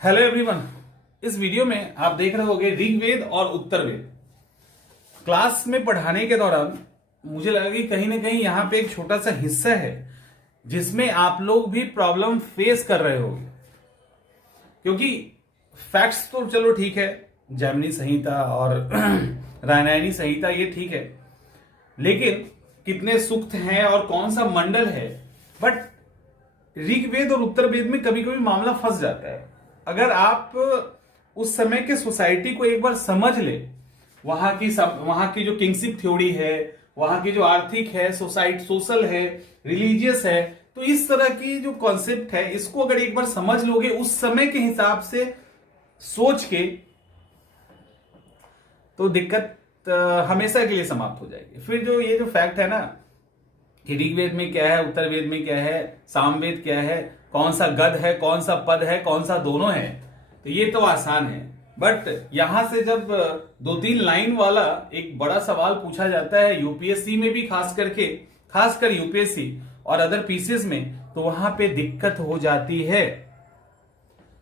Hello everyone. इस video में आप देख रहे होंगे ऋग्वेद और उत्तरवेद। क्लास में पढ़ाने के दौरान मुझे लगा कि कहीं ना कहीं यहाँ पे एक छोटा सा हिस्सा है जिसमें आप लोग भी प्रॉब्लम फेस कर रहे होंगे, क्योंकि फैक्ट्स तो चलो ठीक है, जैमिनी संहिता और रामायणी संहिता ये ठीक है, लेकिन कितने सूक्त हैं और कौन सा मंडल है। बट ऋग्वेद और उत्तरवेद में कभी कभी मामला फंस जाता है। अगर आप उस समय के सोसाइटी को एक बार समझ ले, वहां की जो किंगशिप थ्योरी है, वहां की जो आर्थिक है, सोशल है, रिलीजियस है, तो इस तरह की जो कॉन्सेप्ट है इसको अगर एक बार समझ लोगे उस समय के हिसाब से सोच के, तो दिक्कत हमेशा के लिए समाप्त हो जाएगी। फिर जो ये जो फैक्ट है ना कि ऋग्वेद में क्या है, उत्तरवेद में क्या है, सामवेद क्या है, कौन सा गद है, कौन सा पद है, कौन सा दोनों है, तो ये तो आसान है। बट यहां से जब 2-3 लाइन वाला एक बड़ा सवाल पूछा जाता है यूपीएससी में भी, खासकर यूपीएससी और अदर पीसीएस में, तो वहां पे दिक्कत हो जाती है।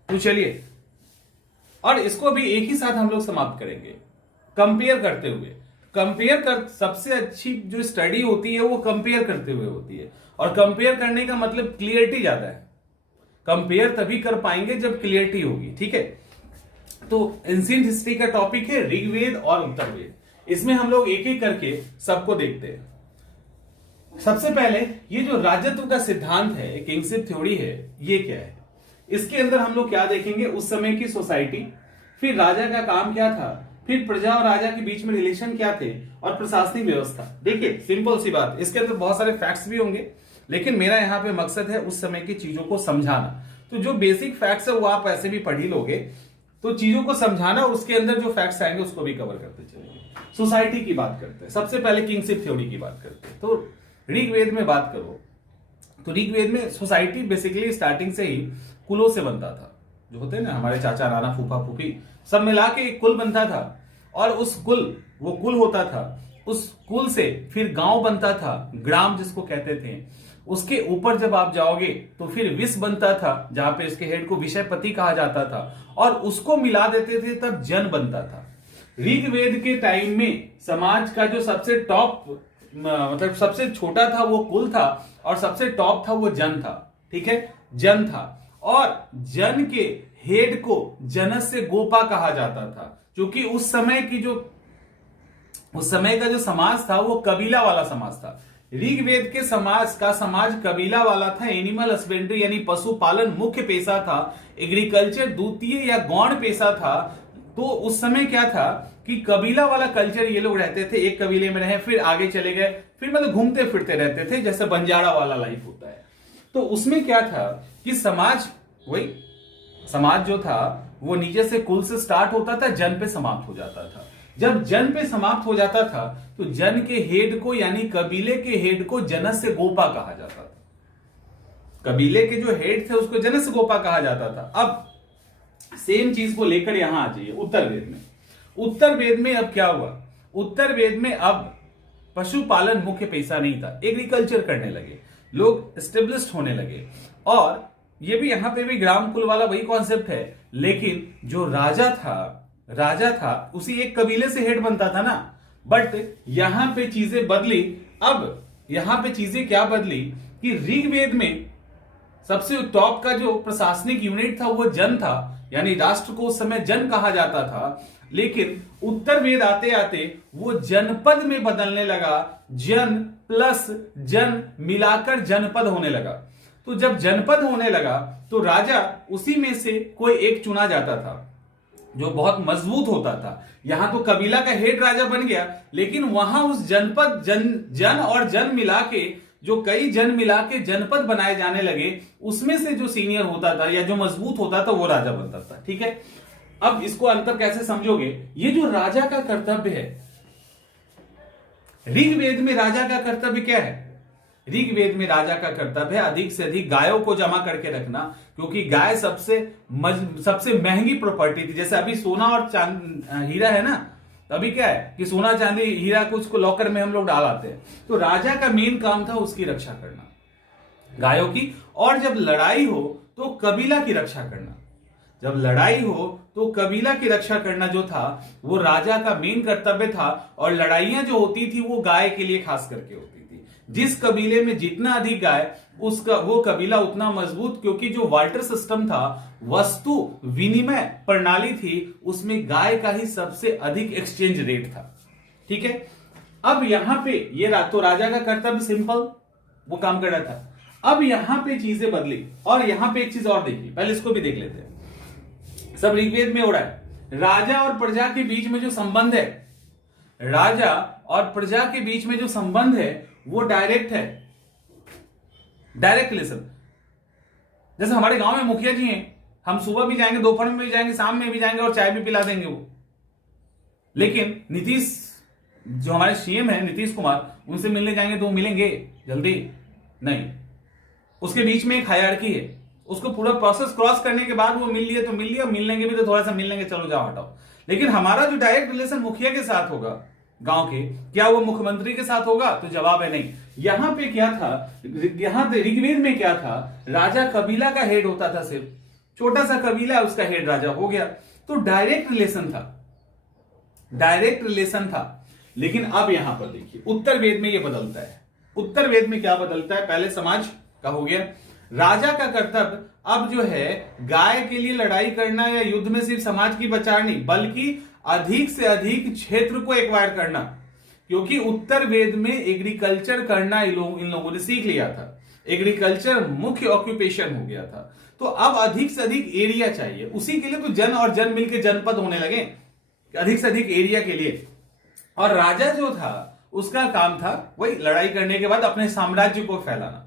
तो चलिए, और इसको भी एक ही साथ हम लोग समाप्त करेंगे कंपेयर करते हुए। सबसे अच्छी जो स्टडी होती है वो कंपेयर करते हुए होती है, और कंपेयर करने का मतलब क्लियरिटी ज्यादा है। कंपेयर तभी कर पाएंगे जब क्लियरिटी होगी, ठीक है। तो एंशिएंट हिस्ट्री का टॉपिक है ऋग्वेद और उत्तरवेद। इसमें हम लोग एक एक करके सबको देखते हैं। सबसे पहले ये जो राजत्व का सिद्धांत है, किंगशिप थ्योरी है, ये क्या है, इसके अंदर हम लोग क्या देखेंगे, उस समय की सोसाइटी, फिर राजा का काम क्या था, फिर प्रजा और राजा के बीच में रिलेशन क्या थे, और प्रशासनिक व्यवस्था। देखिए सिंपल सी बात, इसके अंदर बहुत सारे फैक्ट्स भी होंगे, लेकिन मेरा यहाँ पे मकसद है उस समय की चीजों को समझाना। तो जो बेसिक फैक्ट्स है वो आप ऐसे भी पढ़ ही लोगे, तो चीजों को समझाना, उसके अंदर जो फैक्ट्स आएंगे उसको भी कवर करते चलेंगे। सोसाइटी की बात करते हैं, सबसे पहले किंगशिप थ्योरी की बात करते हैं। तो ऋग्वेद में बात करो तो ऋग्वेद में सोसाइटी बेसिकली स्टार्टिंग से ही कुलों से बनता था, जो होते हैं ना हमारे चाचा, नाना, फूफा, फूफी, सब मिला के एक कुल बनता था, और उस वो कुल होता था, उस कुल से फिर गांव बनता था, ग्राम जिसको कहते थे। उसके ऊपर जब आप जाओगे तो फिर विष बनता था, जहां पे इसके हेड को विषयपति कहा जाता था, और उसको मिला देते थे तब जन बनता था। ऋग्वेद के टाइम में समाज का जो सबसे टॉप, मतलब सबसे छोटा था वो कुल था, और सबसे टॉप था वो जन था, ठीक है, जन था। और जन के हेड को जनस्य गोपा कहा जाता था, क्योंकि उस समय का जो समाज था वो कबीला वाला समाज था। ऋग्वेद के समाज कबीला वाला था। एनिमल हस्बेंड्री यानी पशुपालन मुख्य पेशा था, एग्रीकल्चर द्वितीय या गौण पेशा था। तो उस समय क्या था कि कबीला वाला कल्चर ये लोग रहते थे, एक कबीले में रहे, फिर आगे चले गए, फिर मतलब घूमते फिरते रहते थे, जैसे बंजारा वाला लाइफ होता है। तो उसमें क्या था कि समाज जो था वो नीचे से कुल से स्टार्ट होता था, जन पे समाप्त हो जाता था। जब जन पे समाप्त हो जाता था तो जन के हेड को, यानी कबीले के हेड को जनस्य गोपा कहा जाता था। कबीले के जो हेड थे उसको जनस्य गोपा कहा जाता था। अब सेम चीज को लेकर यहां आ जाइए उत्तरवेद में अब क्या हुआ, उत्तरवेद में अब पशुपालन मुख्य पेशा नहीं था, एग्रीकल्चर करने लगे लोग, एस्टेब्लिश्ड होने लगे। और ये भी यहां पे भी ग्राम कुल वाला वही कॉन्सेप्ट है, लेकिन जो राजा था उसी एक कबीले से हेड बनता था ना। बट यहां पे चीजें बदली। अब यहां पे चीजें क्या बदली कि ऋग्वेद में सबसे टॉप का जो प्रशासनिक यूनिट था वो जन था, यानी राष्ट्र को उस समय जन कहा जाता था। लेकिन उत्तरवेद आते आते वो जनपद में बदलने लगा, जन प्लस जन मिलाकर जनपद होने लगा। तो जब जनपद होने लगा तो राजा उसी में से कोई एक चुना जाता था जो बहुत मजबूत होता था। यहां तो कबीला का हेड राजा बन गया, लेकिन वहां उस जनपद जन और जन मिला के, जो कई जन मिला के जनपद बनाए जाने लगे, उसमें से जो सीनियर होता था या जो मजबूत होता था वो राजा बनता था, ठीक है। अब इसको अंतर कैसे समझोगे, ये जो राजा का कर्तव्य है, ऋग्वेद में राजा का कर्तव्य क्या है, ऋग्वेद में राजा का कर्तव्य है अधिक से अधिक गायों को जमा करके रखना, क्योंकि गाय सबसे महंगी प्रॉपर्टी थी। जैसे अभी सोना और हीरा है ना, अभी क्या है कि सोना चांदी हीरा को उसको लॉकर में हम लोग डाल आते हैं। तो राजा का मेन काम था उसकी रक्षा करना, गायों की, और जब लड़ाई हो तो कबीला की रक्षा करना। जब लड़ाई हो तो कबीला की रक्षा करना जो था वो राजा का मेन कर्तव्य था, और लड़ाइयां जो होती थी वो गाय के लिए खास करके होती थी। जिस कबीले में जितना अधिक गाय उसका वो कबीला उतना मजबूत, क्योंकि जो वाल्टर सिस्टम था, वस्तु विनिमय प्रणाली थी, उसमें गाय का ही सबसे अधिक एक्सचेंज रेट था। ठीक है, अब यहां पे ये तो राजा का कर्तव्य सिंपल वो काम कर रहा था। अब यहां पे चीजें बदली, और यहां पे एक चीज और देखी, पहले इसको भी देख लेते हैं। सब ऋग्वेद में हो रहा है, राजा और प्रजा के बीच में जो संबंध है, राजा और प्रजा के बीच में जो संबंध है वो डायरेक्ट है, डायरेक्ट रिलेशन। जैसे हमारे गांव में मुखिया जी हैं, हम सुबह भी जाएंगे, दोपहर में भी जाएंगे, शाम में भी जाएंगे और चाय भी पिला देंगे वो। लेकिन नीतीश जो हमारे सीएम है, नीतीश कुमार, उनसे मिलने जाएंगे तो वो मिलेंगे जल्दी नहीं। उसके बीच में एक हायरार्की है, उसको पूरा प्रोसेस क्रॉस करने के बाद वो मिल लिए तो मिल लिया, मिल लेंगे भी तो थोड़ा सा मिल लेंगे, चलो जाओ हटाओ। लेकिन हमारा जो डायरेक्ट रिलेशन मुखिया के साथ होगा गांव के, क्या वो मुख्यमंत्री के साथ होगा? तो जवाब है नहीं। यहां पे क्या था, यहां ऋग्वेद में क्या था, राजा कबीला का हेड होता था, सिर्फ छोटा सा कबीला उसका हेड राजा हो गया, तो डायरेक्ट रिलेशन था, डायरेक्ट रिलेशन था। लेकिन अब यहां पर देखिए उत्तर वेद में यह बदलता है। उत्तर वेद में क्या बदलता है, पहले समाज का हो गया, राजा का कर्तव्य अब जो है गाय के लिए लड़ाई करना या युद्ध में सिर्फ समाज की बचाव नहीं, बल्कि अधिक से अधिक क्षेत्र को एक्वायर करना, क्योंकि उत्तर वेद में एग्रीकल्चर करना इन लोगों ने सीख लिया था, एग्रीकल्चर मुख्य ऑक्यूपेशन हो गया था। तो अब अधिक से अधिक एरिया चाहिए, उसी के लिए तो जन और जन मिलकर जनपद होने लगे, अधिक से अधिक एरिया के लिए। और राजा जो था उसका काम था वही लड़ाई करने के बाद अपने साम्राज्य को फैलाना,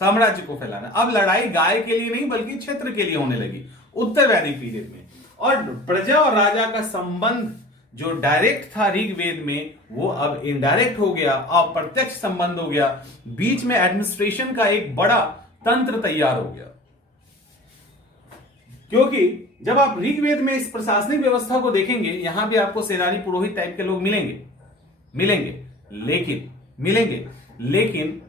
साम्राज्य को फैलाना। अब लड़ाई गाय के लिए नहीं बल्कि क्षेत्र के लिए होने लगी उत्तर वैदिक पीरियड में। और प्रजा और राजा का संबंध जो डायरेक्ट था ऋग्वेद में, वो अब इनडायरेक्ट हो गया, अप्रत्यक्ष संबंध हो गया। बीच में एडमिनिस्ट्रेशन का एक बड़ा तंत्र तैयार हो गया, क्योंकि जब आप ऋग्वेद में इस प्रशासनिक व्यवस्था को देखेंगे, यहां भी आपको सेनानी पुरोहित टाइप के लोग मिलेंगे, लेकिन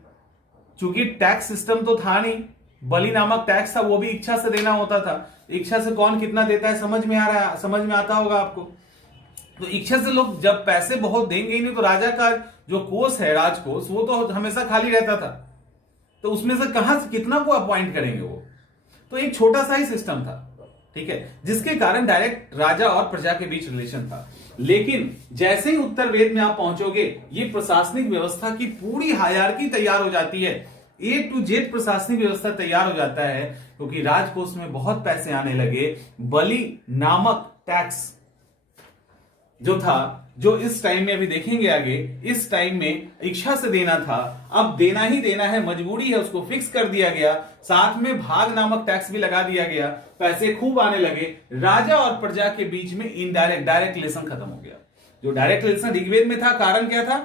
चूंकि टैक्स सिस्टम तो था नहीं, बलि नामक टैक्स था, वो भी इच्छा से देना होता था। इच्छा से कौन कितना देता है समझ में आता होगा आपको। तो इच्छा से लोग जब पैसे बहुत देंगे ही नहीं, तो राजा का जो कोष है, राजकोष, वो तो हमेशा खाली रहता था, तो उसमें से कहां से कितना को अपॉइंट करेंगे वो। तो एक छोटा सा ही सिस्टम था, ठीक है, जिसके कारण डायरेक्ट राजा और प्रजा के बीच रिलेशन था। लेकिन जैसे ही उत्तर वेद में आप पहुंचोगे, ये प्रशासनिक व्यवस्था की पूरी हायरार्की तैयार हो जाती है, ए टू जेड प्रशासनिक व्यवस्था तैयार हो जाता है, क्योंकि राजकोष में बहुत पैसे आने लगे। बलि नामक टैक्स जो था, जो इस टाइम में अभी देखेंगे आगे, इस टाइम में इच्छा से देना था, अब देना ही देना है, मजबूरी है, उसको फिक्स कर दिया गया। साथ में भाग नामक टैक्स भी लगा दिया गया, पैसे खूब आने लगे। राजा और प्रजा के बीच में डायरेक्ट रिलेशन खत्म हो गया। जो डायरेक्ट रिलेशन ऋग्वेद में था, कारण क्या था,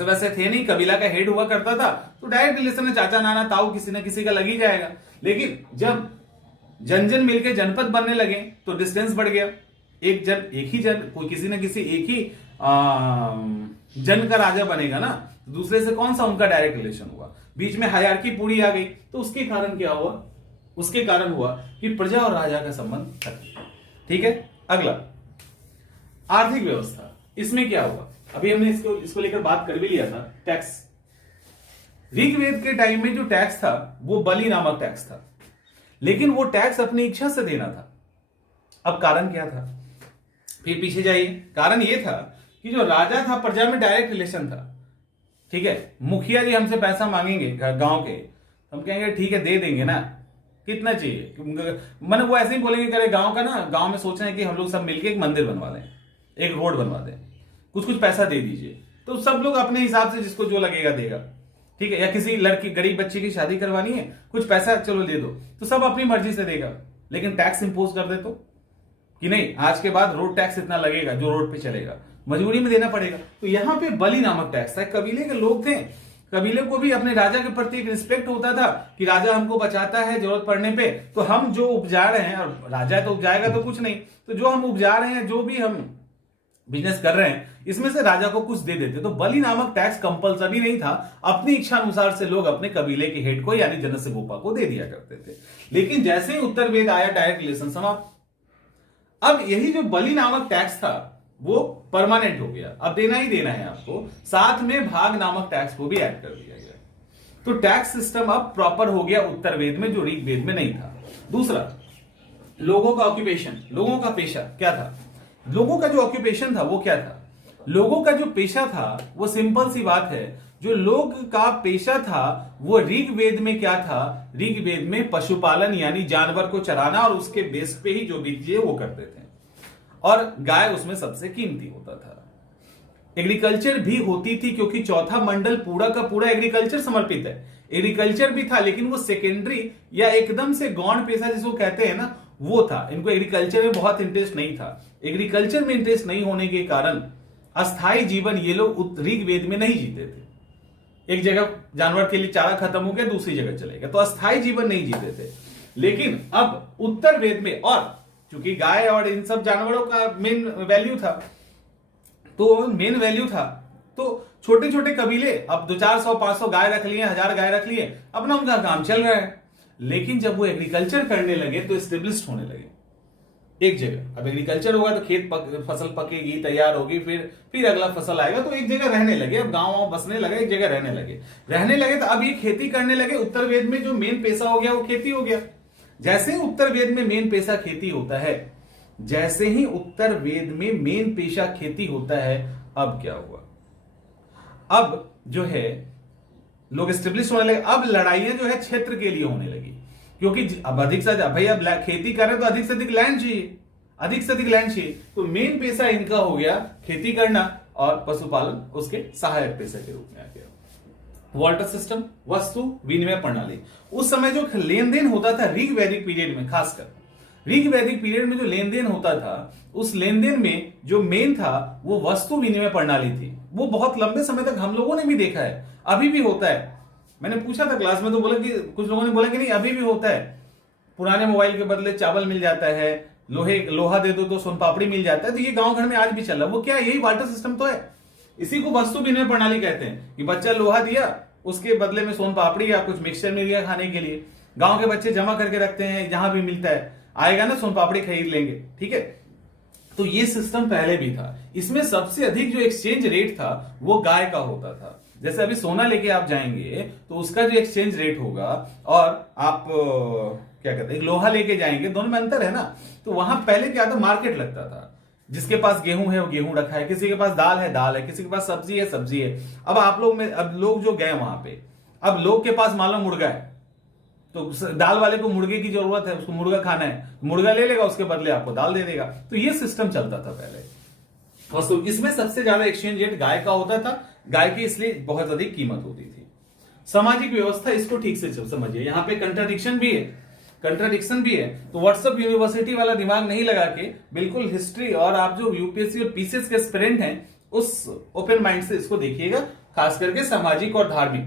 वैसे थे नहीं, कबीला का हेड हुआ करता था, तो डायरेक्ट रिलेशन में चाचा नाना ताऊ किसी न किसी का लग ही जाएगा। लेकिन जब जन जन मिलकर जनपद बनने लगे तो डिस्टेंस बढ़ गया, एक ही जन, कोई किसी न किसी एक ही जन का राजा बनेगा ना, तो दूसरे से कौन सा उनका डायरेक्ट रिलेशन हुआ, बीच में हायरार्की पूरी आ गई। तो उसके कारण क्या हुआ, उसके कारण हुआ कि प्रजा और राजा का संबंध खत्म। ठीक है, अगला आर्थिक व्यवस्था, इसमें क्या हुआ, अभी हमने इसको लेकर बात कर भी लिया था। टैक्स, ऋग्वेद के टाइम में जो टैक्स था वो बलि नामक टैक्स था, लेकिन वो टैक्स अपनी इच्छा से देना था। अब कारण क्या था, फिर पीछे जाइए। कारण ये था कि जो राजा था, प्रजा में डायरेक्ट रिलेशन था, ठीक है। मुखिया जी हमसे पैसा मांगेंगे गांव के, हम कहेंगे ठीक है दे देंगे ना, कितना चाहिए, मैंने वो ऐसे ही बोलेंगे, करे गांव का ना, गांव में सोच रहे हैं कि हम लोग सब मिलकर एक मंदिर बनवा दें, एक रोड बनवा दें, कुछ पैसा दे दीजिए। तो सब लोग अपने हिसाब से जिसको जो लगेगा देगा, ठीक है। या किसी लड़की गरीब बच्चे की शादी करवानी है, कुछ पैसा चलो दे दो, तो सब अपनी मर्जी से देगा। लेकिन टैक्स इंपोज कर दे तो कि नहीं, आज के बाद रोड टैक्स इतना लगेगा, जो रोड पे चलेगा, मजबूरी में देना पड़ेगा। तो यहां पे बलि नामक टैक्स था। कबीले के लोग थे, कबीले को भी अपने राजा के प्रति एक रिस्पेक्ट होता था कि राजा हमको बचाता है जरूरत पड़ने पे, तो हम जो उपजा रहे हैं, और राजा तो उपजाएगा तो कुछ नहीं, तो जो हम उपजा रहे हैं, जो भी हम बिजनेस कर रहे हैं, इसमें से राजा को कुछ दे देते। तो बलि नामक टैक्स कंपलसरी नहीं था, अपनी इच्छा अनुसार से लोग अपने कबीले के हेड को यानी जनस्य गोपा को दे दिया करते थे। लेकिन जैसे ही उत्तर वेद आया, डायरेक्ट रिलेशन समाप्त। अब यही जो बलि नामक टैक्स था वो परमानेंट हो गया, अब देना ही देना है आपको। साथ में भाग नामक टैक्स को भी ऐड कर दिया गया। तो टैक्स सिस्टम अब प्रॉपर हो गया उत्तर वेद में, जो ऋग वेद में नहीं था। दूसरा, लोगों का ऑक्यूपेशन, लोगों का पेशा क्या था। लोगों का जो ऑक्यूपेशन था वो क्या था, लोगों का जो पेशा था वो सिंपल सी बात है, जो लोग का पेशा था वो ऋग वेद में क्या था, ऋग वेद में पशुपालन यानी जानवर को चराना, और उसके बेस पे ही जो भी चीजें वो करते थे, और गाय उसमें सबसे कीमती होता था। एग्रीकल्चर भी होती थी, क्योंकि चौथा मंडल पूरा का पूरा एग्रीकल्चर समर्पित है। एग्रीकल्चर भी था, लेकिन वो सेकेंडरी या एकदम से गौण पेशा जिसको कहते हैं ना, वो था। इनको एग्रीकल्चर में बहुत इंटरेस्ट नहीं था। एग्रीकल्चर में इंटरेस्ट नहीं होने के कारण अस्थायी जीवन ये लोग ऋग वेद में नहीं जीते थे। एक जगह जानवर के लिए चारा खत्म हो गया, दूसरी जगह चले गए, तो अस्थायी जीवन नहीं जीते थे। लेकिन अब उत्तर वेद में, और चूंकि गाय और इन सब जानवरों का मेन वैल्यू था, तो छोटे छोटे कबीले अब 200-400-500 गाय रख लिए, 1000 गाय रख लिए, अपना उनका काम चल रहा है। लेकिन जब वो एग्रीकल्चर करने लगे तो एस्टेब्लिश्ड होने लगे एक जगह। अब एग्रीकल्चर होगा तो फसल पकेगी, तैयार होगी, फिर अगला फसल आएगा, तो एक जगह रहने लगे। अब गांव बसने लगे, एक जगह रहने लगे तो अब ये खेती करने लगे। उत्तर वेद में जो मेन पेशा हो गया वो खेती हो गया। जैसे ही उत्तर वेद में मेन पेशा खेती होता है, जैसे ही उत्तर वेद में मेन पेशा खेती होता है, अब क्या हुआ, अब जो है लोग एस्टेब्लिश होने लगे। अब लड़ाइयां जो है क्षेत्र के लिए होने लगी, क्योंकि अब अधिक से अधिक, भाई अब खेती कर रहे तो अधिक से अधिक लैंड चाहिए, अधिक से अधिक लैंड चाहिए। तो मेन पेशा इनका हो गया खेती करना, और पशुपालन उसके सहायक पेशा के रूप में आ गया। वाटर सिस्टम, वस्तु विनिमय प्रणाली। उस समय जो लेन देन होता था ऋग वैदिक पीरियड में, खासकर ऋग वैदिक पीरियड में जो लेन देन होता था, उस लेन देन में जो मेन था वो वस्तु विनिमय प्रणाली थी। वो बहुत लंबे समय तक हम लोगों ने भी देखा है, अभी भी होता है। मैंने पूछा था क्लास में, तो बोला कि कुछ लोगों ने बोला कि नहीं अभी भी होता है। पुराने मोबाइल के बदले चावल मिल जाता है, लोहा दे दो तो सोन पापड़ी मिल जाता है। तो ये गांव घर में आज भी चल रहा है। वो क्या है, यही वाटर सिस्टम तो है। इसी को वस्तु विनिमय प्रणाली कहते हैं, कि बच्चा लोहा दिया, उसके बदले में सोन पापड़ी या कुछ मिक्सचर मिल गया खाने के लिए। गांव के बच्चे जमा करके रखते हैं, जहां भी मिलता है, आएगा ना सोन पापड़ी खरीद लेंगे, ठीक है। तो ये सिस्टम पहले भी था। इसमें सबसे अधिक जो एक्सचेंज रेट था वो गाय का होता था। जैसे अभी सोना लेके आप जाएंगे तो उसका जो एक्सचेंज रेट होगा, और आप क्या कहते हैं लोहा लेके जाएंगे, दोनों में अंतर है ना। तो वहां पहले क्या था, मार्केट लगता था। जिसके पास गेहूं है वो गेहूं रखा है, किसी के पास दाल है, किसी के पास सब्जी है। अब आप लोग में, अब लोग जो गए वहां पे, अब लोग के पास मान लो मुर्गा है, तो दाल वाले को मुर्गे की जरूरत है, उसको मुर्गा खाना है, मुर्गा ले लेगा, उसके बदले आपको दाल दे देगा। तो ये सिस्टम चलता था पहले। वस्तु, इसमें सबसे ज्यादा एक्सचेंज रेट गाय का होता था। गाय की इसलिए बहुत अधिक कीमत होती थी। सामाजिक व्यवस्था, इसको ठीक से समझिए। यहाँ पे कंट्राडिक्शन भी है। तो व्हाट्सएप यूनिवर्सिटी वाला दिमाग नहीं लगा के, बिल्कुल हिस्ट्री, और आप जो यूपीएससी और पीसीएस के एस्पिरेंट हैं, उस ओपन माइंड से इसको देखिएगा, खास करके सामाजिक और धार्मिक।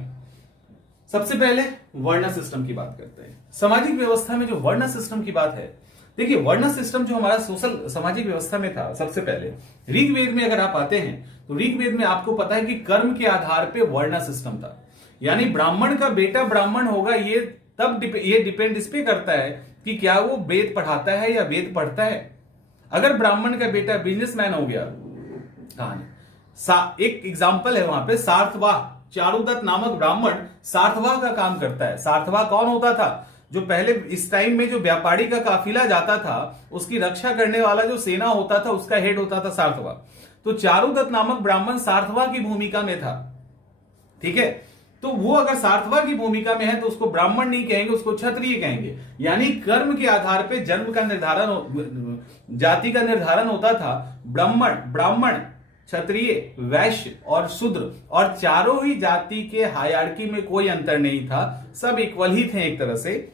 सबसे पहले वर्ण सिस्टम की बात करते हैं। सामाजिक व्यवस्था में जो वर्ण सिस्टम की बात है, देखिए वर्ण सिस्टम जो हमारा सोशल सामाजिक व्यवस्था में था, सबसे पहले ऋग वेद में अगर आप आते हैं तो ऋग वेद में आपको पता है कि कर्म के आधार पे वर्ण सिस्टम था। यानी ब्राह्मण का बेटा ब्राह्मण होगा, ये डिपेंड इस पे करता है कि क्या वो वेद पढ़ाता है या वेद पढ़ता है। अगर ब्राह्मण का बेटा बिजनेसमैन हो गया, कहानी एक एग्जाम्पल है वहां पे, सार्थवाह चारुदत्त नामक ब्राह्मण सार्थवाह का काम करता है। सार्थवाह कौन होता था, जो पहले इस टाइम में जो व्यापारी का काफिला जाता था उसकी रक्षा करने वाला जो सेना होता था, उसका हेड होता था सार्थवाह। तो चारुदत्त नामक ब्राह्मण सार्थवाह की भूमिका में था, ठीक है। तो वो अगर सार्थवाह की भूमिका में है तो उसको ब्राह्मण नहीं कहेंगे, उसको क्षत्रिय कहेंगे। यानी कर्म के आधार पे जन्म का निर्धारण, जाति का निर्धारण होता था। ब्राह्मण, क्षत्रिय, वैश्य और शूद्र, और चारों ही जाति के हायरार्की में कोई अंतर नहीं था, सब इक्वल ही थे एक तरह से।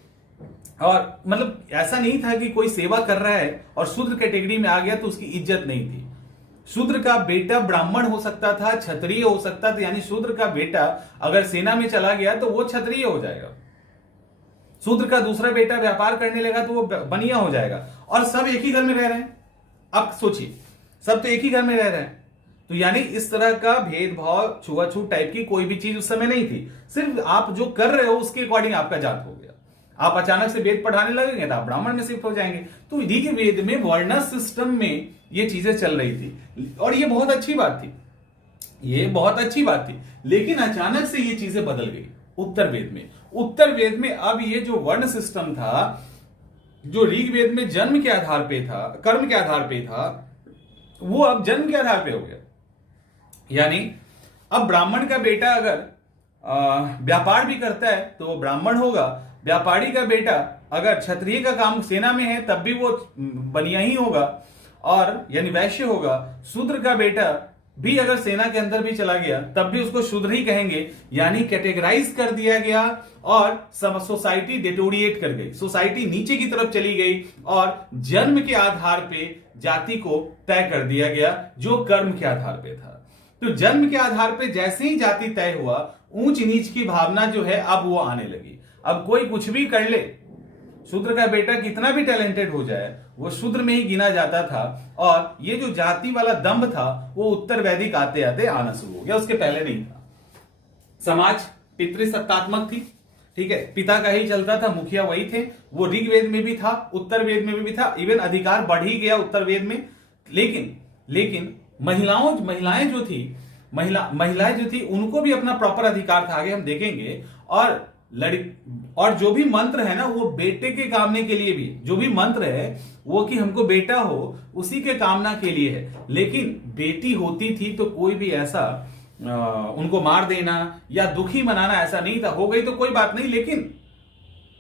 और मतलब ऐसा नहीं था कि कोई सेवा कर रहा है और शूद्र कैटेगरी में आ गया तो उसकी इज्जत नहीं थी। शूद्र का बेटा ब्राह्मण हो सकता था, क्षत्रिय हो सकता था। यानी शूद्र का बेटा अगर सेना में चला गया तो वो क्षत्रिय हो जाएगा, शूद्र का दूसरा बेटा व्यापार करने लगा तो वो बनिया हो जाएगा, और सब एक ही घर में रह रहे हैं। अब सोचिए, सब तो एक ही घर में रह रहे हैं। तो यानी इस तरह का भेदभाव, छुआछूत टाइप की कोई भी चीज उस समय नहीं थी। सिर्फ आप जो कर रहे हो उसके अकॉर्डिंग आपका जात हो गया। आप अचानक से वेद पढ़ाने लगेंगे तो आप ब्राह्मण में शिफ्ट हो जाएंगे। तो ऋग्वेद में वर्ण सिस्टम में ये चीजें चल रही थी और ये बहुत अच्छी बात थी, ये बहुत अच्छी बात थी। लेकिन अचानक से ये चीजें बदल गई उत्तर वेद में। उत्तर वेद में अब ये जो वर्ण सिस्टम था, जो ऋग्वेद में जन्म के आधार पे था, कर्म के आधार पे था, वो अब जन्म के आधार पे हो गया। यानी अब ब्राह्मण का बेटा अगर व्यापार भी करता है तो वो ब्राह्मण होगा, व्यापारी का बेटा अगर क्षत्रिय का काम सेना में है तब भी वो बनिया ही होगा, और यानी वैश्य होगा। शूद्र का बेटा भी अगर सेना के अंदर भी चला गया तब भी उसको शूद्र ही कहेंगे। यानी कैटेगराइज कर दिया गया और सोसाइटी डिटोरिएट कर गई, सोसाइटी नीचे की तरफ चली गई और जन्म के आधार पे जाति को तय कर दिया गया जो कर्म के आधार पे था। तो जन्म के आधार पे जैसे ही जाति तय हुआ, ऊंच नीच की भावना जो है अब वो आने लगी। अब कोई कुछ भी कर ले, शूद्र का बेटा कितना भी टैलेंटेड हो जाए वो शूद्र में ही गिना जाता था। और ये जो जाति वाला दंभ था वो उत्तर वैदिक आते आते आना शुरू हो गया, उसके पहले नहीं था। समाज पितृसत्तात्मक थी, ठीक है, पिता का ही चलता था, मुखिया वही थे। वो ऋग्वेद में भी था, उत्तर वेद में भी था, इवन अधिकार बढ़ ही गया उत्तर वेद में। लेकिन महिलाएं जो थी उनको भी अपना प्रॉपर अधिकार था, आगे हम देखेंगे। और जो भी मंत्र है ना वो बेटे के कामने के लिए भी, जो भी मंत्र है वो कि हमको बेटा हो उसी के कामना के लिए है। लेकिन बेटी होती थी तो कोई भी ऐसा उनको मार देना या दुखी मनाना ऐसा नहीं था। हो गई तो कोई बात नहीं, लेकिन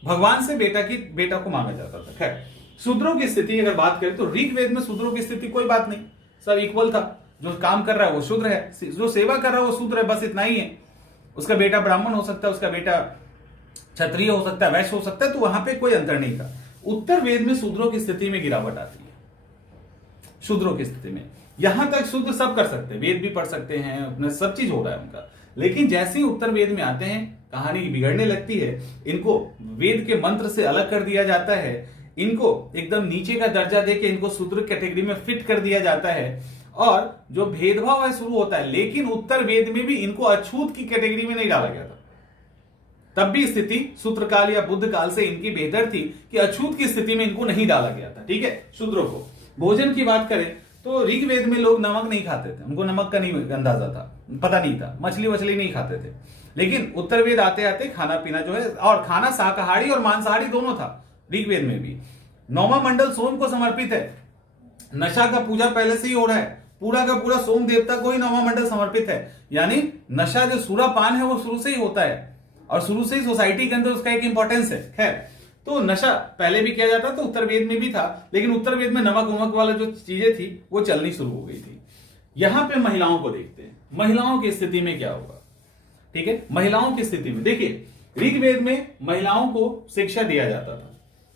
भगवान से बेटा को मांगा जाता था। खैर, शूद्रों की स्थिति अगर बात करें तो ऋग्वेद में शूद्रों की स्थिति कोई बात नहीं, सब इक्वल था। जो काम कर रहा है वो शूद्र है, जो सेवा कर रहा है वो शूद्र है, बस इतना ही है। उसका बेटा ब्राह्मण हो सकता है, उसका बेटा क्षत्रिय हो सकता है, वैश्य हो सकता है, तो वहां पे कोई अंतर नहीं था। उत्तर वेद में शूद्रों की स्थिति में गिरावट आती है। शूद्रों की स्थिति में यहां तक शूद्र सब कर सकते हैं, वेद भी पढ़ सकते हैं, अपना सब चीज हो रहा है उनका। लेकिन जैसे ही उत्तर वेद में आते हैं कहानी बिगड़ने लगती है। इनको वेद के मंत्र से अलग कर दिया जाता है, इनको एकदम नीचे का दर्जा देके इनको शूद्र कैटेगरी में फिट कर दिया जाता है और जो भेदभाव है शुरू होता है। लेकिन उत्तर वेद में भी इनको अछूत की कैटेगरी में नहीं डाला गया था। तब भी स्थिति सूत्र काल या बुद्ध काल से इनकी बेहतर थी कि अछूत की स्थिति में इनको नहीं डाला गया था, ठीक है। शूद्रों को भोजन की बात करें तो ऋग्वेद में लोग नमक नहीं खाते थे, उनको नमक का नहीं अंदाजा था, पता नहीं था, मछली वछली नहीं खाते थे। लेकिन उत्तर वेद आते आते खाना पीना जो है, और खाना शाकाहारी और मांसाहारी दोनों था ऋग्वेद में भी। 9वां मंडल सोम को समर्पित है, नशा का पूजा पहले से ही हो रहा है, पूरा का पूरा सोम देवता को ही 9वां मंडल समर्पित है। यानी नशा जो सूरापान है वो शुरू से ही होता है और शुरू से ही सोसाइटी के अंदर उसका एक इंपॉर्टेंस है। खैर, तो नशा पहले भी किया जाता तो उत्तर वेद में भी था, लेकिन उत्तर वेद में नमक उमक वाला जो चीजें थी वो चलनी शुरू हो गई थी। यहां पे महिलाओं को देखते हैं, महिलाओं की स्थिति में क्या होगा, ठीक है। महिलाओं की स्थिति में देखिए, ऋग्वेद में महिलाओं को शिक्षा दिया जाता था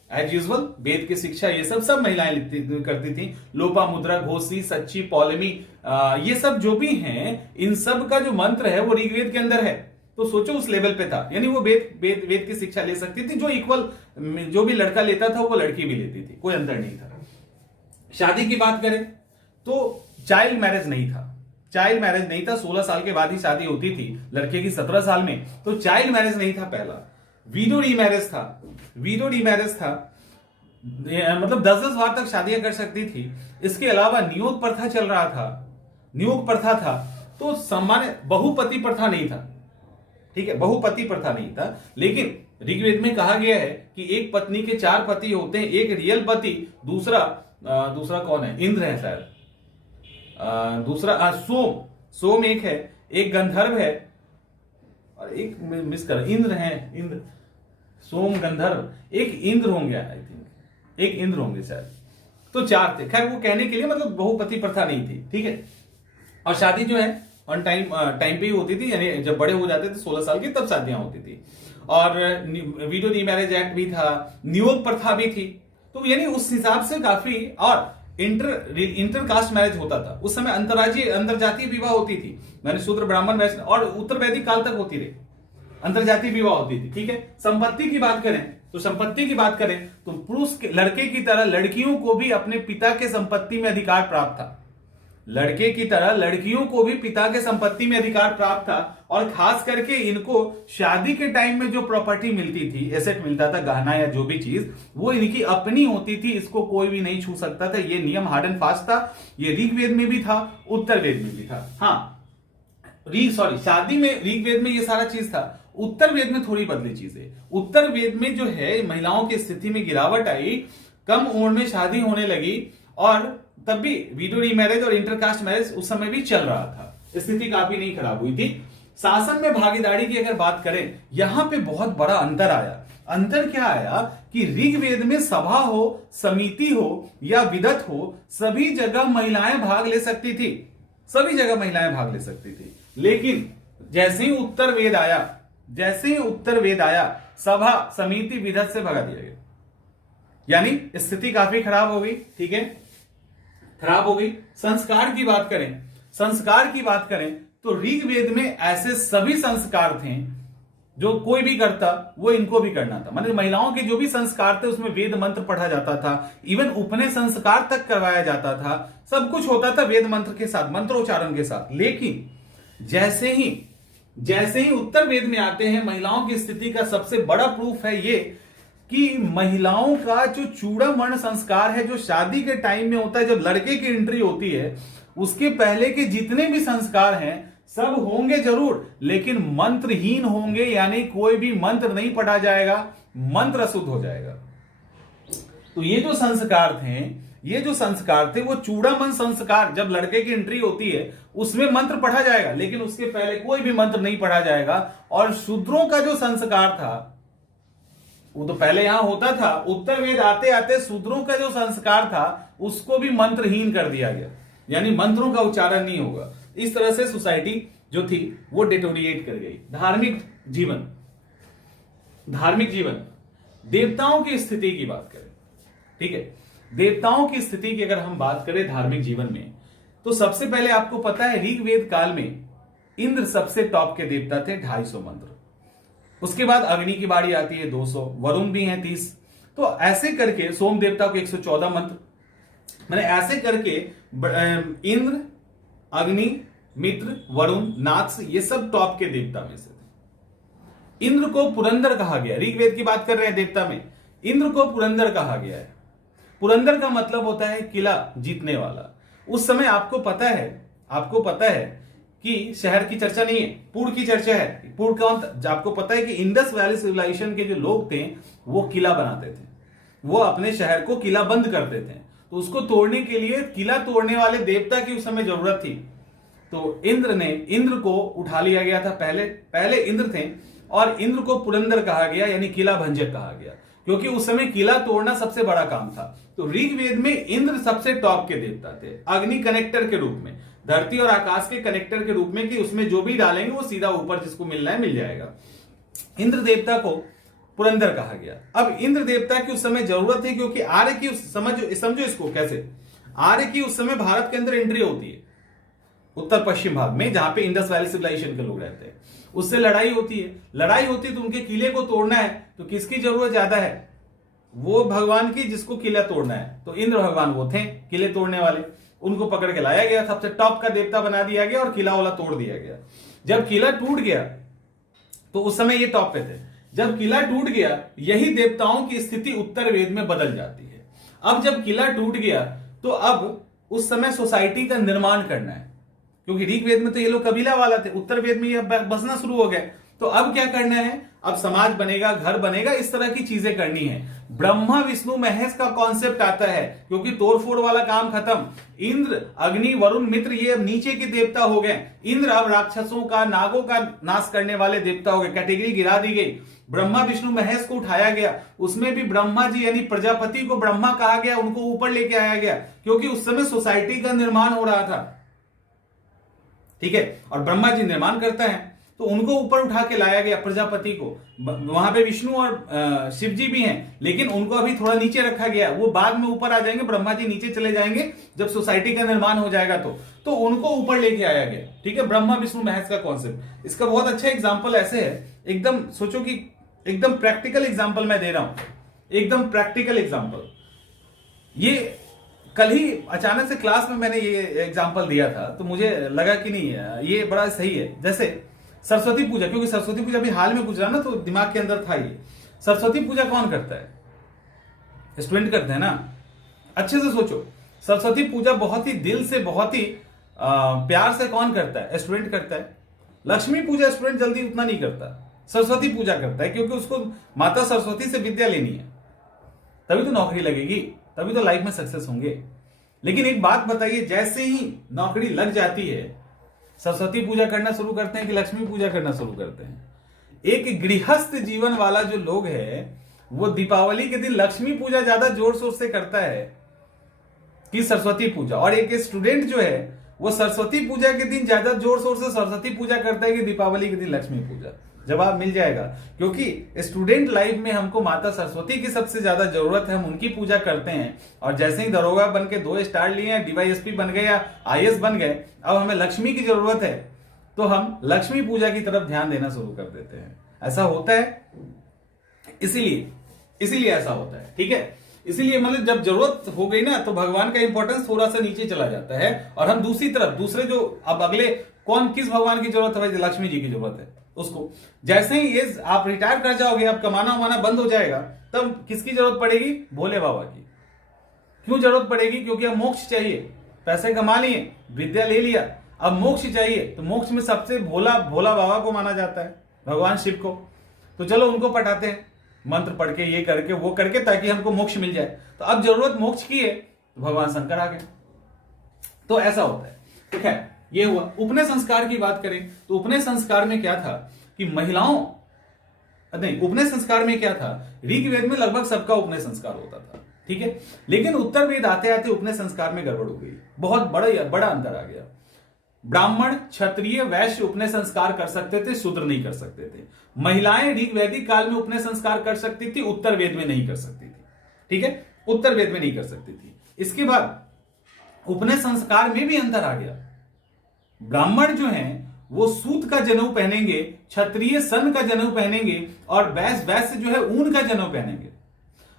एज यूजुअल। वेद की शिक्षा ये सब महिलाएं करती थी। लोपा मुद्रा, घोषी, सच्ची, पौलमी, ये सब जो भी हैं, इन सब का जो मंत्र है वो ऋग्वेद के अंदर है। तो सोचो उस लेवल पे था, यानी वो वेद की शिक्षा ले सकती थी। जो इक्वल जो भी लड़का लेता था वो लड़की भी लेती थी, कोई अंतर नहीं था। शादी की बात करें तो चाइल्ड मैरिज नहीं था, 16 साल के बाद ही शादी होती थी, लड़के की 17 साल में। तो चाइल्ड मैरिज नहीं था पहला, वीडो रीमैरिज था। मतलब 10-10 बार तक शादियां कर सकती थी। इसके अलावा नियोग प्रथा चल रहा था, नियोग प्रथा था। तो सामान्य बहुपति प्रथा नहीं था, ठीक है, बहुपति प्रथा नहीं था। लेकिन ऋग्वेद में कहा गया है कि एक पत्नी के 4 पति होते हैं, एक रियल पति, दूसरा कौन है, इंद्र है शायद, दूसरा सोम एक है, एक गंधर्व है और एक मिस कर इंद्र है, इंद्र, सोम, गंधर्व, एक इंद्र होंगे, आई थिंक एक इंद्र होंगे शायद। तो 4 थे। खैर, वो कहने के लिए मतलब बहुपति प्रथा नहीं थी, ठीक है। और शादी जो है ऑन टाइम पे ही होती थी, यानी जब बड़े हो जाते थे 16 साल की तब शादियां होती थी। और वीडो रीमैरिज एक्ट भी था, नियोग प्रथा भी थी। तो यानी उस हिसाब से काफी, और इंटर कास्ट मैरिज होता था उस समय, अंतरजातीय विवाह होती थी, मैंने शूद्र ब्राह्मण वैश्य, और उत्तर वैदिक काल तक होती रही, अंतरजातीय विवाह होती थी, ठीक है। संपत्ति की बात करें तो पुरुष लड़के की तरह लड़कियों को भी अपने पिता के संपत्ति में अधिकार प्राप्त था। लड़के की तरह लड़कियों को भी पिता के संपत्ति में अधिकार प्राप्त था, और खास करके इनको शादी के टाइम में जो प्रॉपर्टी मिलती थी, एसेट मिलता था, गहना या जो भी चीज, वो इनकी अपनी होती थी, इसको कोई भी नहीं छू सकता था। ये नियम हार्ड एंड फास्ट था। ये ऋग्वेद में भी था, उत्तरवेद में भी था। हाँ शादी में ऋग्वेद में ये सारा चीज था, उत्तर वेद में थोड़ी बदली चीजें। उत्तर वेद में जो है महिलाओं की स्थिति में गिरावट आई, कम उम्र में शादी होने लगी, और तब भी विडो रीमैरेज और इंटरकास्ट मैरिज उस समय भी चल रहा था। स्थिति काफी नहीं खराब हुई थी। शासन में भागीदारी की अगर बात करें, यहां पे बहुत बड़ा अंतर आया। अंतर क्या आया कि ऋग्वेद में सभा हो, समिति हो या विदत हो, सभी जगह महिलाएं भाग ले सकती थी, सभी जगह महिलाएं भाग ले सकती थी। लेकिन जैसे ही उत्तर वेद आया, सभा, समिति, विदत से भगा दिया गया। यानी स्थिति काफी खराब हो गई। ठीक है, खराब हो गई। संस्कार की बात करें तो ऋग्वेद में ऐसे सभी संस्कार थे जो कोई भी करता वो इनको भी करना था। मतलब महिलाओं के जो भी संस्कार थे उसमें वेद मंत्र पढ़ा जाता था, इवन उपनयन संस्कार तक करवाया जाता था, सब कुछ होता था वेद मंत्र के साथ, मंत्रोच्चारण के साथ। लेकिन जैसे ही उत्तर वेद में आते हैं, महिलाओं की स्थिति का सबसे बड़ा प्रूफ है ये कि महिलाओं का जो चूड़ामणि संस्कार है, जो शादी के टाइम में होता है, जब लड़के की एंट्री होती है, उसके पहले के जितने भी संस्कार हैं सब होंगे जरूर, लेकिन मंत्रहीन होंगे। यानी कोई भी मंत्र नहीं पढ़ा जाएगा, मंत्र अशुद्ध हो जाएगा। तो ये जो संस्कार थे वो चूड़ामणि संस्कार, जब लड़के की एंट्री होती है उसमें मंत्र पढ़ा जाएगा, लेकिन उसके पहले कोई भी मंत्र नहीं पढ़ा जाएगा। और शूद्रों का जो संस्कार था वो तो पहले यहां होता था, उत्तर वेद आते आते शूद्रों का जो संस्कार था उसको भी मंत्रहीन कर दिया गया, यानी मंत्रों का उच्चारण नहीं होगा। इस तरह से सोसाइटी जो थी वो डिटोरिएट कर गई। धार्मिक जीवन, देवताओं की स्थिति की बात करें, ठीक है, देवताओं की स्थिति की अगर हम बात करें धार्मिक जीवन में, तो सबसे पहले आपको पता है ऋग्वेद काल में इंद्र सबसे टॉप के देवता थे, 250 मंत्र। उसके बाद अग्नि की बारी आती है 200, वरुण भी हैं 30। तो ऐसे करके सोम देवता को 114 मंत्र, मैंने ऐसे करके इंद्र, अग्नि, मित्र, वरुण, नाथ, ये सब टॉप के देवता में से थे। इंद्र को पुरंदर कहा गया, ऋग्वेद की बात कर रहे हैं देवता में, इंद्र को पुरंदर कहा गया है। पुरंदर का मतलब होता है किला जीतने वाला। उस समय आपको पता है कि शहर की चर्चा नहीं है, पुर की चर्चा है। पुर कौन, आपको पता है कि इंडस वैली सिविलाइजेशन के जो लोग थे वो किला बनाते थे, वो अपने शहर को किला बंद करते थे। तो उसको तोड़ने के लिए किला तोड़ने वाले देवता की उस समय जरूरत थी। तो इंद्र को उठा लिया गया था। पहले इंद्र थे और इंद्र को पुरंदर कहा गया, यानी किला भंजक कहा गया, क्योंकि उस समय किला तोड़ना सबसे बड़ा काम था। तो ऋग्वेद में इंद्र सबसे टॉप के देवता थे, अग्नि कनेक्टर के रूप में, धरती और आकाश के कनेक्टर के रूप में, कि उसमें जो भी डालेंगे वो सीधा ऊपर जिसको मिलना है मिल जाएगा। इंद्र देवता को पुरंदर कहा गया। अब इंद्र देवता की उस समय जरूरत थी, क्योंकि आर्य की समझो इसको कैसे, आर्य की उस समय भारत के अंदर एंट्री होती है, उत्तर पश्चिम भाग में जहां पे इंडस वैली सिविलाइजेशन के लोग रहते हैं, उससे लड़ाई होती है तो उनके किले को तोड़ना है, तो किसकी जरूरत ज्यादा है, वो भगवान की जिसको किला तोड़ना है। तो इंद्र भगवान वो थे किले तोड़ने वाले, उनको पकड़ के लाया गया, सबसे टॉप का देवता बना दिया गया और किला वाला तोड़ दिया गया। जब किला टूट गया तो उस समय ये टॉप पे थे। जब किला टूट गया, यही देवताओं की स्थिति उत्तर वेद में बदल जाती है। अब जब किला टूट गया तो अब उस समय सोसाइटी का निर्माण करना है, क्योंकि ऋग्वेद में तो ये लोग कबीला वाला थे, उत्तर वेद में ये बसना शुरू हो गए। तो अब क्या करना है, अब समाज बनेगा, घर बनेगा, इस तरह की चीजें करनी है। ब्रह्मा विष्णु महेश का कॉन्सेप्ट आता है, क्योंकि तोड़फोड़ वाला काम खत्म। इंद्र, अग्नि, वरुण, मित्र ये अब नीचे के देवता हो गए। इंद्र अब राक्षसों का, नागों का नाश करने वाले देवता हो गए, कैटेगरी गिरा दी गई। ब्रह्मा विष्णु महेश को उठाया गया, उसमें भी ब्रह्मा जी यानी प्रजापति को ब्रह्मा कहा गया, उनको ऊपर लेके आया गया, क्योंकि उस समय सोसाइटी का निर्माण हो रहा था, ठीक है। और ब्रह्मा जी निर्माण करता है, तो उनको ऊपर उठा के लाया गया, प्रजापति को। वहां पे विष्णु और शिव जी भी हैं, लेकिन उनको अभी थोड़ा नीचे रखा गया, वो बाद में ऊपर आ जाएंगे, ब्रह्मा जी नीचे चले जाएंगे जब सोसाइटी का निर्माण हो जाएगा। तो उनको ऊपर लेके आया गया, ठीक है, ब्रह्मा विष्णु महेश का कॉन्सेप्ट। इसका बहुत अच्छा एग्जाम्पल ऐसे है, एकदम सोचो कि एकदम प्रैक्टिकल एग्जाम्पल मैं दे रहा हूं, एकदम प्रैक्टिकल एग्जाम्पल। ये कल ही अचानक से क्लास में मैंने ये एग्जांपल दिया था, तो मुझे लगा कि नहीं ये बड़ा सही है। जैसे सरस्वती पूजा, क्योंकि सरस्वती पूजा भी हाल में गुजरा ना, तो दिमाग के अंदर था ये। सरस्वती पूजा कौन करता है? स्टूडेंट करते हैं ना। अच्छे से सोचो, सरस्वती पूजा बहुत ही दिल से, बहुत ही प्यार से कौन करता है? स्टूडेंट करता है। लक्ष्मी पूजा स्टूडेंट जल्दी उतना नहीं करता, सरस्वती पूजा करता है, क्योंकि उसको माता सरस्वती से विद्या लेनी है, तभी तो नौकरी लगेगी, तभी तो लाइफ में सक्सेस होंगे। लेकिन एक बात बताइए, जैसे ही नौकरी लग जाती है, सरस्वती पूजा करना शुरू करते हैं कि लक्ष्मी पूजा करना शुरू करते हैं? एक गृहस्थ जीवन वाला जो लोग है, वो दीपावली के दिन लक्ष्मी पूजा ज्यादा जोर शोर से करता है कि सरस्वती पूजा। और एक स्टूडेंट जो है, वो सरस्वती पूजा के दिन ज्यादा जोर शोर से सरस्वती पूजा करता है कि दीपावली के दिन लक्ष्मी पूजा। जवाब मिल जाएगा, क्योंकि स्टूडेंट लाइफ में हमको माता सरस्वती की सबसे ज्यादा जरूरत है, हम उनकी पूजा करते हैं। और जैसे ही दरोगा बन के 2 स्टार लिए, डीवाईएसपी बन गए या आईएएस बन गए, अब हमें लक्ष्मी की जरूरत है, तो हम लक्ष्मी पूजा की तरफ ध्यान देना शुरू कर देते हैं। ऐसा होता है, इसीलिए ऐसा होता है, ठीक है। इसीलिए मतलब जब जरूरत हो गई ना, तो भगवान का इंपॉर्टेंस थोड़ा सा नीचे चला जाता है, और हम दूसरे जो अब अगले किस भगवान की जरूरत है? लक्ष्मी जी की जरूरत है उसको। जैसे ही ये आप रिटायर कर जाओगे, आप कमाना उमाना बंद हो जाएगा, तब किसकी जरूरत पड़ेगी? भोले बाबा की। क्यों जरूरत पड़ेगी? क्योंकि अब मोक्ष चाहिए, पैसे कमा लिए, विद्या ले लिया, अब मोक्ष चाहिए। तो मोक्ष में सबसे भोला बाबा को माना जाता है, भगवान शिव को। तो चलो उनको पटाते हैं, मंत्र पढ़ के, ये करके, वो करके, ताकि हमको मोक्ष मिल जाए। तो अब जरूरत मोक्ष की है, तो भगवान शंकर आ गए। तो ऐसा होता है, ठीक है। ये हुआ। उपनय संस्कार की बात करें तो उपनय संस्कार में क्या था कि उपनय संस्कार में क्या था? ऋग्वेद में लगभग सबका उपनय संस्कार होता था, ठीक है। लेकिन उत्तर वेद आते आते उपनय संस्कार में गड़बड़ हो गई, बहुत बड़ा अंतर आ गया। ब्राह्मण, क्षत्रिय, वैश्य उपनय संस्कार कर सकते थे, शूद्र नहीं कर सकते थे। महिलाएं ऋग्वैदिक काल में उपनय संस्कार कर सकती थी, उत्तर वेद में नहीं कर सकती थी, ठीक है। उत्तर वेद में नहीं कर सकती थी। इसके बाद उपनय संस्कार में भी अंतर आ गया। ब्राह्मण जो हैं वो सूत का जनेऊ पहनेंगे, क्षत्रिय सन का जनेऊ पहनेंगे, और वैश्य जो है ऊन का जनेऊ पहनेंगे।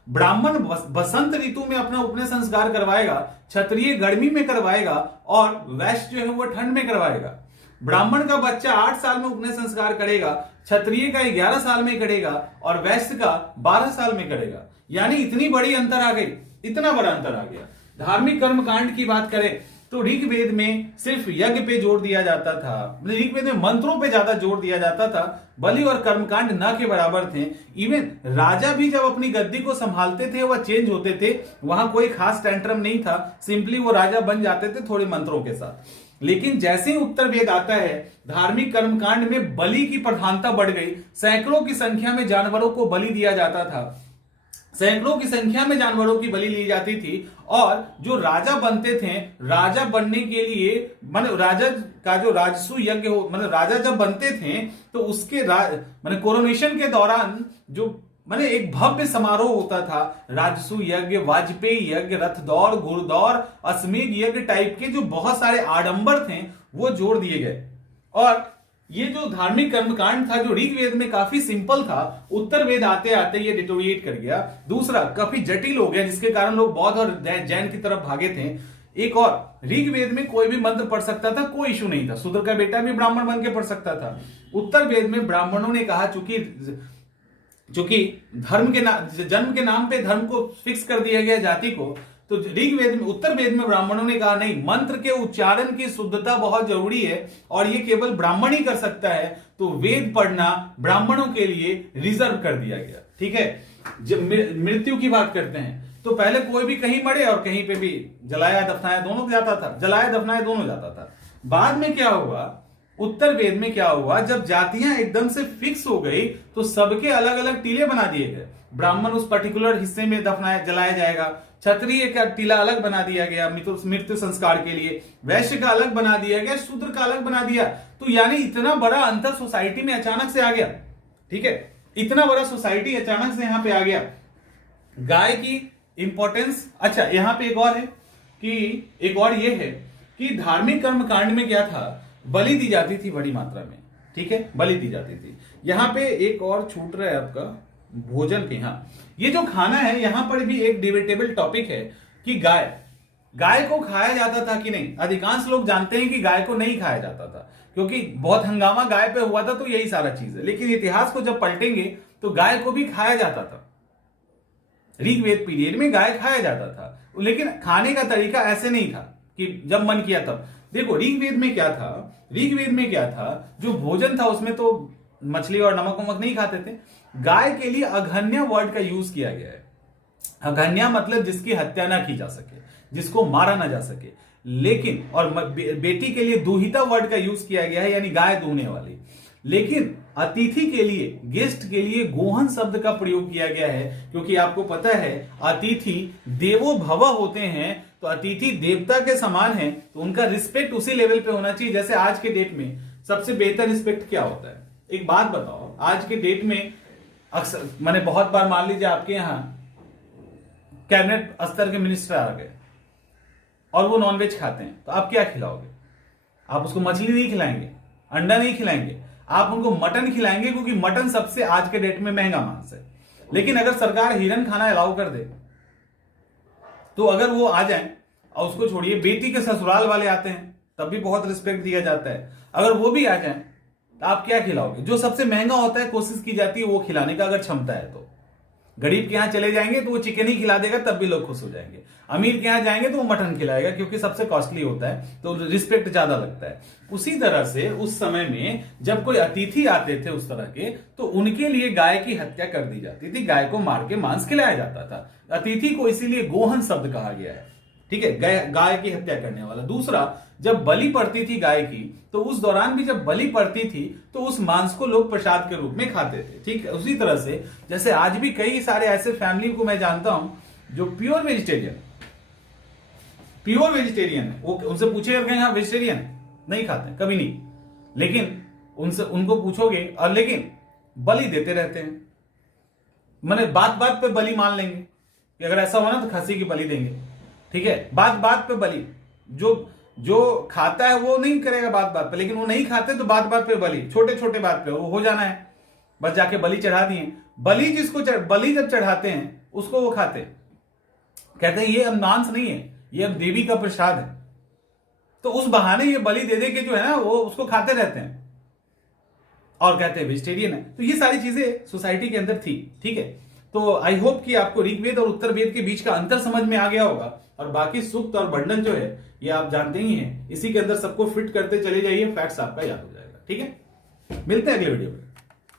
ब्राह्मण बसंत ऋतु में अपना उपनय संस्कार करवाएगा, क्षत्रिय गर्मी में करवाएगा, और वैश्य जो है वो ठंड में करवाएगा। ब्राह्मण का बच्चा 8 साल में उपनय संस्कार करेगा, क्षत्रिय का 11 साल में करेगा, और वैश्य का 12 साल में करेगा। यानी इतनी बड़ी अंतर आ गई, इतना बड़ा अंतर आ गया। धार्मिक कर्मकांड की बात करें तो ऋग्वेद में सिर्फ यज्ञ पे जोर दिया जाता था, ऋग्वेद में मंत्रों पे ज्यादा जोर दिया जाता था, बलि और कर्मकांड न के बराबर थे। इवन राजा भी जब अपनी गद्दी को संभालते थे, वह चेंज होते थे, वहां कोई खास टेंट्रम नहीं था, सिंपली वो राजा बन जाते थे थोड़े मंत्रों के साथ। लेकिन जैसे ही उत्तर वेद आता है, धार्मिक कर्मकांड में बलि की प्रधानता बढ़ गई। सैकड़ों की संख्या में जानवरों को बलि दिया जाता था, सैकड़ों की संख्या में जानवरों की बलि ली जाती थी। और जो राजा बनते थे, राजा बनने के लिए मतलब राजा का जो राजसु यज्ञ हो, मतलब राजा जब बनते थे तो उसके मतलब कोरोनेशन के दौरान जो माने एक भव्य समारोह होता था, राजसु यज्ञ, वाजपेयी यज्ञ, रथ दौड़, घुड़दौड़, अश्वमेध यज्ञ टाइप के जो बहुत सारे आडंबर थे वो जोड़ दिए गए। और ये जो धार्मिक कर्मकांड था जो ऋग्वेद में काफी सिंपल था, उत्तर वेद आते आते ये डिटोरिएट कर गया। दूसरा, काफी जटिल हो गया, जिसके कारण लोग बौद्ध और जैन की तरफ भागे थे। एक और, ऋग्वेद में कोई भी मंत्र पढ़ सकता था, कोई इशू नहीं था, शूद्र का बेटा भी ब्राह्मण बन के पढ़ सकता था। उत्तर वेद में ब्राह्मणों ने कहा, चूंकि धर्म के जन्म के नाम पे धर्म को फिक्स कर दिया गया जाति को, तो ऋग्वेद में, उत्तर वेद में ब्राह्मणों ने कहा नहीं, मंत्र के उच्चारण की शुद्धता बहुत जरूरी है और ये केवल ब्राह्मण ही कर सकता है। तो वेद पढ़ना ब्राह्मणों के लिए रिजर्व कर दिया गया, ठीक है। जब मृत्यु की बात करते हैं तो पहले कोई भी कहीं मरे और कहीं पे भी जलाया दफनाया दोनों जाता था, जलाया दफनाया दोनों जाता था। बाद में क्या हुआ, उत्तर वेद में क्या हुआ, जब जातियां एकदम से फिक्स हो गई तो सबके अलग अलग टीले बना दिए गए। ब्राह्मण उस पर्टिकुलर हिस्से में दफनाया जलाया जाएगा, क्षत्रिय का टीला अलग बना दिया गया मृत्यु संस्कार के लिए, वैश्य का अलग बना दिया गया, शूद्र का अलग बना दिया। तो यानी इतना बड़ा अंतर सोसाइटी में अचानक से आ गया, ठीक है, इतना बड़ा सोसाइटी अचानक से यहां पे आ गया। गाय की इंपॉर्टेंस, अच्छा यहां पे एक और है कि एक और ये है कि धार्मिक कर्म कांड में क्या था, बलि दी जाती थी बड़ी मात्रा में, ठीक है, बलि दी जाती थी। यहां पे एक और छूट रहा है आपका भोजन के, हाँ, ये जो खाना है यहां पर भी एक डिबेटेबल टॉपिक है कि गाय, गाय को खाया जाता था कि नहीं? अधिकांश लोग जानते हैं कि गाय को नहीं खाया जाता था, क्योंकि बहुत हंगामा गाय पे हुआ था, तो यही सारा चीज है। लेकिन इतिहास को जब पलटेंगे तो गाय को भी खाया जाता था। ऋग्वेद पीरियड में गाय खाया जाता था, लेकिन खाने का तरीका ऐसे नहीं था कि जब मन किया तब। देखो ऋग्वेद में क्या था, ऋग्वेद में क्या था, जो भोजन था उसमें तो मछली और नमक वमक नहीं खाते थे। गाय के लिए अघन्य वर्ड का यूज किया गया है। अघन्या मतलब जिसकी हत्या ना की जा सके, जिसको मारा ना जा सके। लेकिन और बेटी के लिए दुहिता वर्ड का यूज किया गया है, यानी गाय दूहने वाली। लेकिन अतिथि के लिए, गेस्ट के लिए गोहन शब्द का प्रयोग किया गया है, क्योंकि आपको पता है अतिथि देवो भव होते हैं, तो अतिथि देवता के समान है, तो उनका रिस्पेक्ट उसी लेवल पे होना चाहिए। जैसे आज के डेट में सबसे बेहतर रिस्पेक्ट क्या होता है? एक बात बताओ, आज के डेट में अक्सर मैंने बहुत बार, मान लीजिए आपके यहां कैबिनेट स्तर के मिनिस्टर आ गए और वो नॉनवेज खाते हैं, तो आप क्या खिलाओगे? आप उसको मछली नहीं खिलाएंगे, अंडा नहीं खिलाएंगे, आप उनको मटन खिलाएंगे, क्योंकि मटन सबसे आज के डेट में महंगा मांस है। लेकिन अगर सरकार हिरन खाना अलाउ कर दे, तो अगर वो आ जाए, और उसको छोड़िए बेटी के ससुराल वाले आते हैं तब भी बहुत रिस्पेक्ट दिया जाता है, अगर वो भी आ जाए तो आप क्या खिलाओगे? जो सबसे महंगा होता है कोशिश की जाती है वो खिलाने का, अगर क्षमता है तो। गरीब के यहां चले जाएंगे तो वो चिकन ही खिला देगा, तब भी लोग खुश हो जाएंगे। अमीर के यहां जाएंगे तो वो मटन खिलाएगा, क्योंकि सबसे कॉस्टली होता है, तो रिस्पेक्ट ज्यादा लगता है। उसी तरह से उस समय में जब कोई अतिथि आते थे उस तरह के, तो उनके लिए गाय की हत्या कर दी जाती थी, गाय को मार के मांस खिलाया जाता था। अतिथि को इसीलिए गोहन शब्द कहा गया है, ठीक है, गाय की हत्या करने वाला। दूसरा, जब बलि पड़ती थी गाय की, तो उस दौरान भी जब बलि पड़ती थी तो उस मांस को लोग प्रसाद के रूप में खाते थे, ठीक है। उसी तरह से जैसे आज भी कई सारे ऐसे फैमिली को मैं जानता हूं जो प्योर वेजिटेरियन है, वो उनसे पूछेगा यहाँ वेजिटेरियन नहीं खाते, कभी नहीं, लेकिन उनको पूछोगे, और लेकिन बलि देते रहते हैं। मैंने बात बात पे बलि मान लेंगे कि अगर ऐसा हो ना तो खस्सी की बलि देंगे, ठीक है, बात बात पे बलि। जो खाता है वो नहीं करेगा बात बात पे, लेकिन वो नहीं खाते तो बात बात पे बलि, छोटे छोटे बात पे वो हो जाना है, बस जाके बलि चढ़ा दिए। बलि बलि जब चढ़ाते हैं उसको वो खाते, कहते हैं ये अब मांस नहीं है, ये अब देवी का प्रसाद है, तो उस बहाने ये बलि दे दे के जो है ना वो उसको खाते रहते हैं और कहते हैं वेजिटेरियन है। तो ये सारी चीजें सोसाइटी के अंदर थी, ठीक है। तो आई होप कि आपको ऋग्वेद और उत्तर वेद के बीच का अंतर समझ में आ गया होगा, और बाकी सूक्त और बंडल जो है ये आप जानते ही हैं, इसी के अंदर सबको फिट करते चले जाइए, फैक्ट्स आपका याद हो जाएगा, ठीक है। मिलते हैं अगले वीडियो में।